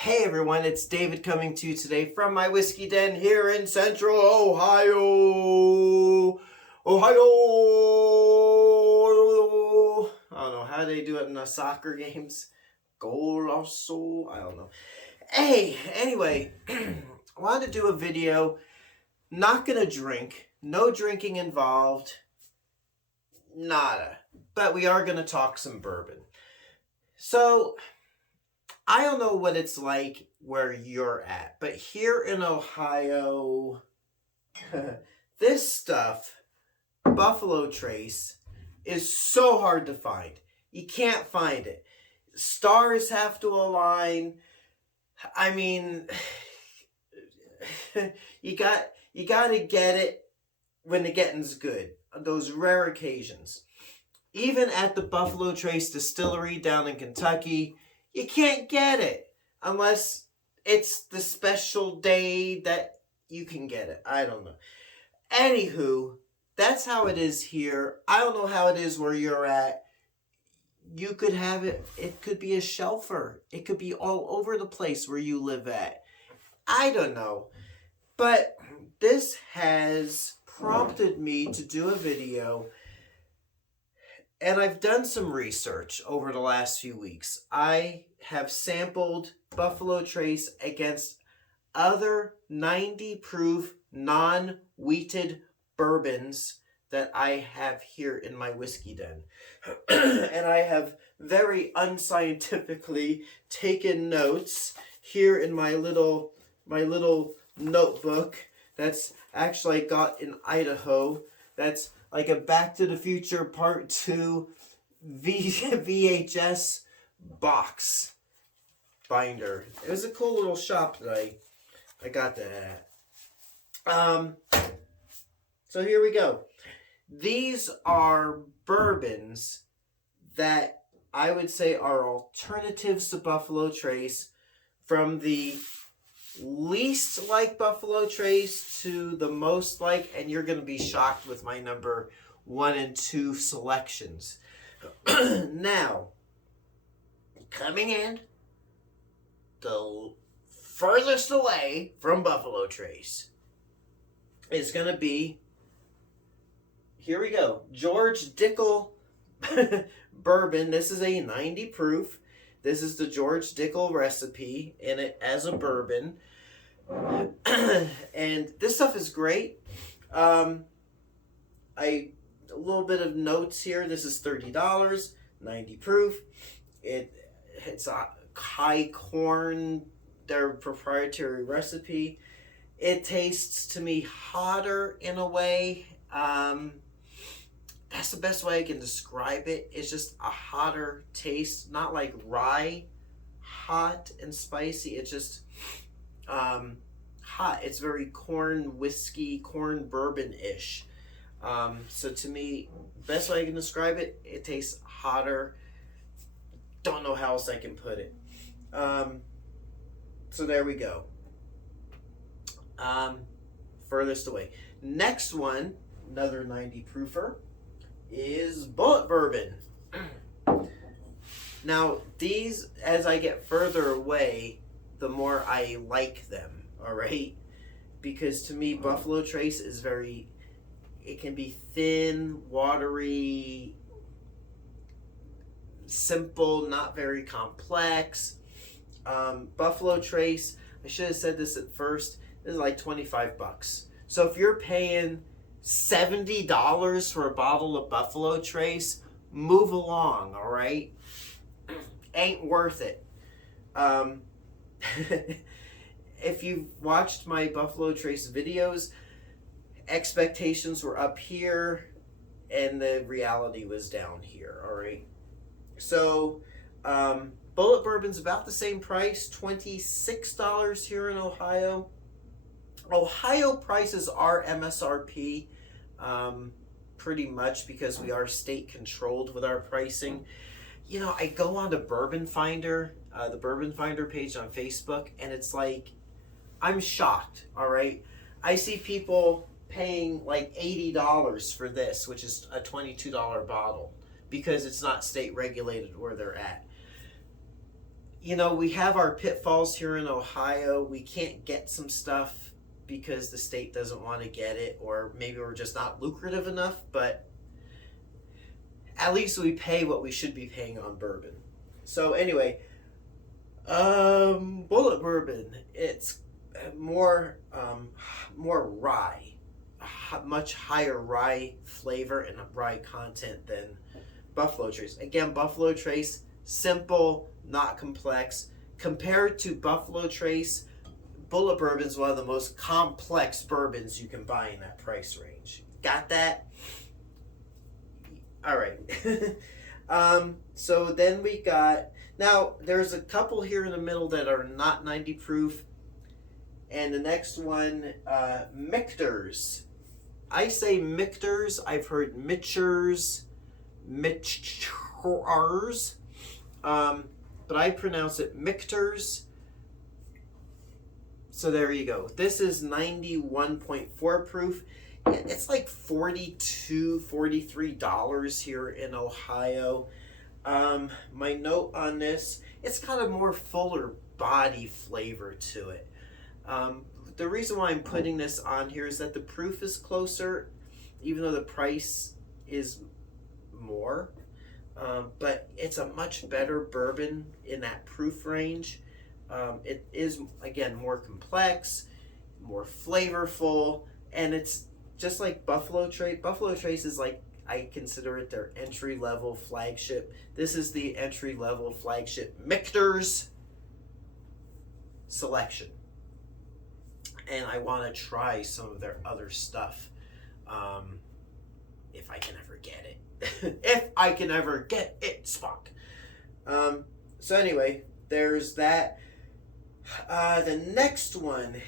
Hey everyone, it's David coming to you today from my whiskey den here in Central Ohio. I don't know how they do it in the soccer games. Golasso, I don't know. Hey, anyway, I wanted to do a video. Not gonna drink. No drinking involved. Nada. But we are gonna talk some bourbon. So, I don't know what it's like where you're at, but here in Ohio, this stuff, Buffalo Trace, is so hard to find. You can't find it. Stars have to align. I mean, you got to get it when the getting's good. Those rare occasions. Even at the Buffalo Trace Distillery down in Kentucky, you can't get it unless it's the special day that you can get it. I don't know. Anywho, that's how it is here. I don't know how it is where you're at. You could have it. It could be a shelfer. It could be all over the place where you live at. I don't know. But this has prompted me to do a video. And I've done some research over the last few weeks. I have sampled Buffalo Trace against other 90 proof non-wheated bourbons that I have here in my whiskey den. And I have very unscientifically taken notes here in my little notebook that's actually I got in Idaho. That's like a Back to the Future Part 2 VHS box binder. It was a cool little shop that I got that at. So here we go. These are bourbons that I would say are alternatives to Buffalo Trace, from the least like Buffalo Trace to the most like, and you're going to be shocked with my number 1 and 2 selections. Now, coming in the furthest away from Buffalo Trace is going to be, here we go, George Dickel bourbon. This is a 90 proof. This is the George Dickel recipe in it as a bourbon. And this stuff is great. A little bit of notes here. This is $30, 90 proof. It's a high corn, their proprietary recipe. It tastes to me hotter in a way. That's the best way I can describe it. It's just a hotter taste, not like rye hot and spicy. It's just hot. It's very corn whiskey, corn bourbon-ish. So to me, best way I can describe it, it tastes hotter. Don't know how else I can put it. So there we go. Furthest away. Next one, another 90 proofer, is Bullet Bourbon. Now, these, as I get further away, the more I like them, all right? Because to me, Buffalo Trace is it can be thin, watery, simple, not very complex. Buffalo Trace, I should have said this at first, this is like $25. So if you're paying $70 for a bottle of Buffalo Trace, move along, all right? Ain't worth it. If you've watched my Buffalo Trace videos, expectations were up here and the reality was down here, all right? So, Bullet Bourbon's about the same price, $26 here in Ohio. Ohio prices are MSRP, pretty much, because we are state controlled with our pricing. You know, I go on to Bourbon Finder, the Bourbon Finder page on Facebook, and it's like, I'm shocked, all right? I see people paying like $80 for this, which is a $22 bottle, because it's not state regulated where they're at. You know, we have our pitfalls here in Ohio. We can't get some stuff because the state doesn't want to get it, or maybe we're just not lucrative enough, but at least we pay what we should be paying on bourbon. So anyway, bullet bourbon. It's more rye, much higher rye flavor and rye content than Buffalo Trace. Again, Buffalo Trace, simple, not complex. Compared to Buffalo Trace, Bullet Bourbon is one of the most complex bourbons you can buy in that price range. Got that? All right. So then we got, now there's a couple here in the middle that are not 90 proof. And the next one, Michter's. I say Michter's. I've heard Michter's, but I pronounce it Michter's. So there you go. This is 91.4 proof. It's like $42, $43 here in Ohio. My note on this, it's got a more fuller body flavor to it. The reason why I'm putting this on here is that the proof is closer, even though the price is more. But it's a much better bourbon in that proof range. It is, again, more complex, more flavorful, and it's just like Buffalo Trace. Buffalo Trace is like, I consider it their entry-level flagship. This is the entry-level flagship Michter's selection. And I want to try some of their other stuff, if I can ever get it. If I can ever get it, Spock. So anyway, there's that. The next one,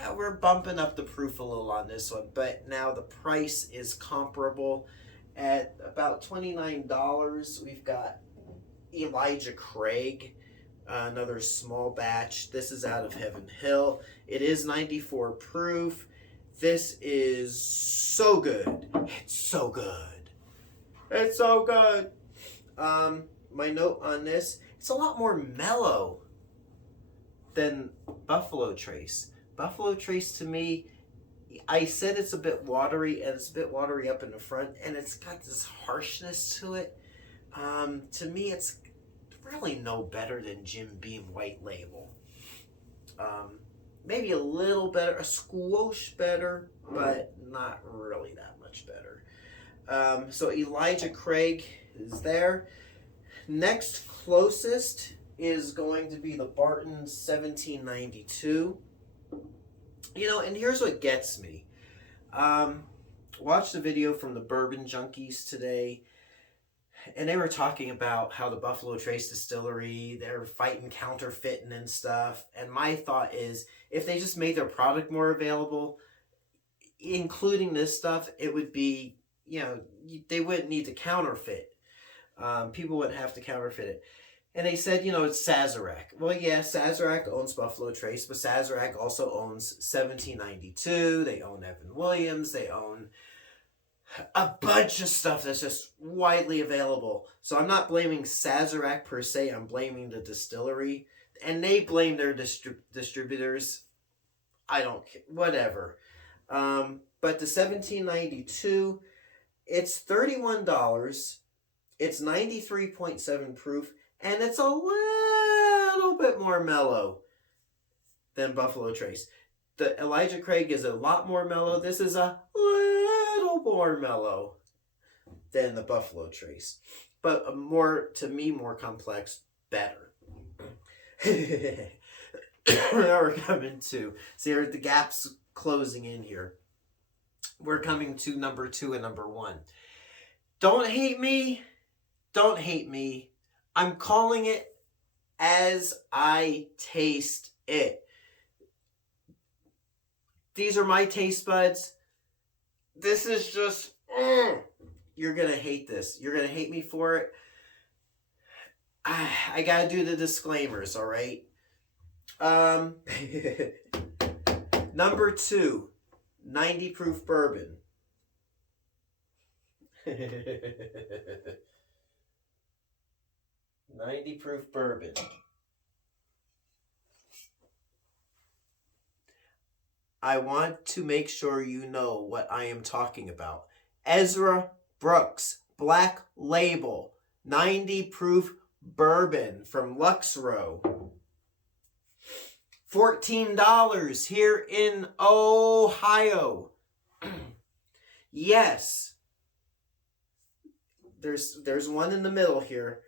yeah, we're bumping up the proof a little on this one, but now the price is comparable at about $29. We've got Elijah Craig, another small batch. This is out of Heaven Hill. It is 94 proof. This is so good. It's so good. It's so good. My note on this, it's a lot more mellow than Buffalo Trace. Buffalo Trace, to me, I said it's a bit watery, and it's a bit watery up in the front, and it's got this harshness to it. To me, it's really no better than Jim Beam White Label. Maybe a little better, a squoosh better, but not really that much better. So Elijah Craig is there. Next closest is going to be the Barton 1792. You know, and here's what gets me. Watched the video from the Bourbon Junkies today, and they were talking about how the Buffalo Trace Distillery, they're fighting counterfeiting and stuff. And my thought is, if they just made their product more available, including this stuff, it would be, you know, they wouldn't need to counterfeit. People wouldn't have to counterfeit it. And they said, you know, it's Sazerac. Well, yeah, Sazerac owns Buffalo Trace, but Sazerac also owns 1792. They own Evan Williams. They own a bunch of stuff that's just widely available. So I'm not blaming Sazerac per se. I'm blaming the distillery. And they blame their distributors. I don't care. Whatever. But the 1792, it's $31. It's 93.7 proof. And it's a little bit more mellow than Buffalo Trace. The Elijah Craig is a lot more mellow. This is a little more mellow than the Buffalo Trace. But more, to me, more complex, better. Now we're coming to, see, the gap's closing in here. We're coming to number 2 and number 1. Don't hate me. Don't hate me. I'm calling it as I taste it. These are my taste buds. This is just, you're going to hate this. You're going to hate me for it. I got to do the disclaimers, all right? Number 2, 90 proof bourbon. 90 proof bourbon. I want to make sure you know what I am talking about. Ezra Brooks, Black Label, 90 proof bourbon from Luxrow. $14 here in Ohio. Yes. There's one in the middle here.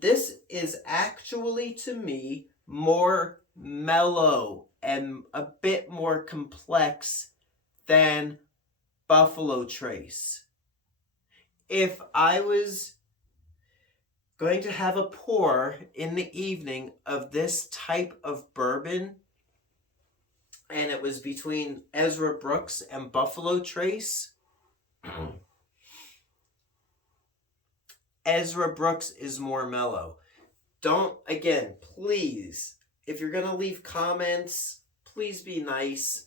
This is actually, to me, more mellow and a bit more complex than Buffalo Trace. If I was going to have a pour in the evening of this type of bourbon, and it was between Ezra Brooks and Buffalo Trace, Ezra Brooks is more mellow. Don't, again, please, if you're going to leave comments, please be nice.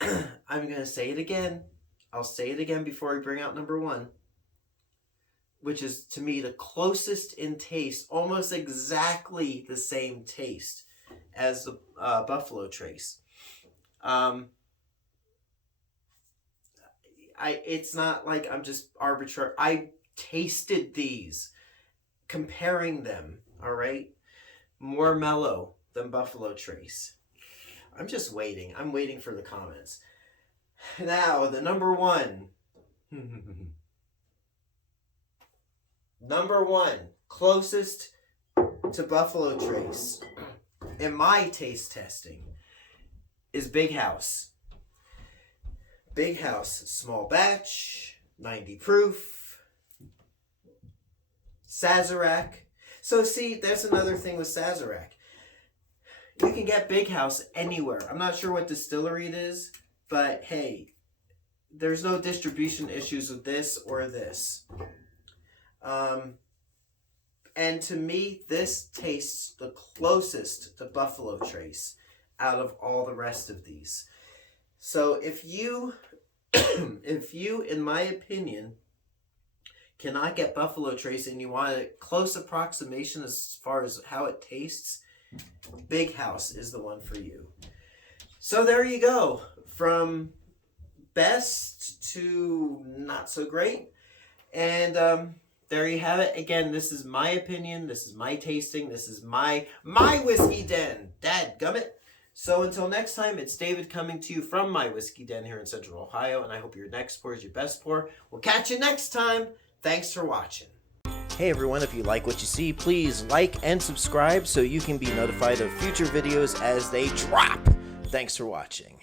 I'm going to say it again. I'll say it again before we bring out number one, which is, to me, the closest in taste, almost exactly the same taste as the Buffalo Trace. It's not like I'm just arbitrary. I tasted these, comparing them, all right? More mellow than Buffalo Trace. I'm just waiting. I'm waiting for the comments. Now, the number one. Number one, closest to Buffalo Trace in my taste testing is Big House. Big House, small batch, 90 proof. Sazerac. So see, that's another thing with Sazerac. You can get Big House anywhere. I'm not sure what distillery it is, but hey, there's no distribution issues with this or this. And to me, this tastes the closest to Buffalo Trace out of all the rest of these. So if you, in my opinion, cannot get Buffalo Trace and you want a close approximation as far as how it tastes, Big House is the one for you. So there you go. From best to not so great. And there you have it. Again, this is my opinion. This is my tasting. This is my whiskey den. Dadgummit. So until next time, it's David coming to you from my whiskey den here in Central Ohio. And I hope your next pour is your best pour. We'll catch you next time. Thanks for watching. Hey everyone, if you like what you see, please like and subscribe so you can be notified of future videos as they drop. Thanks for watching.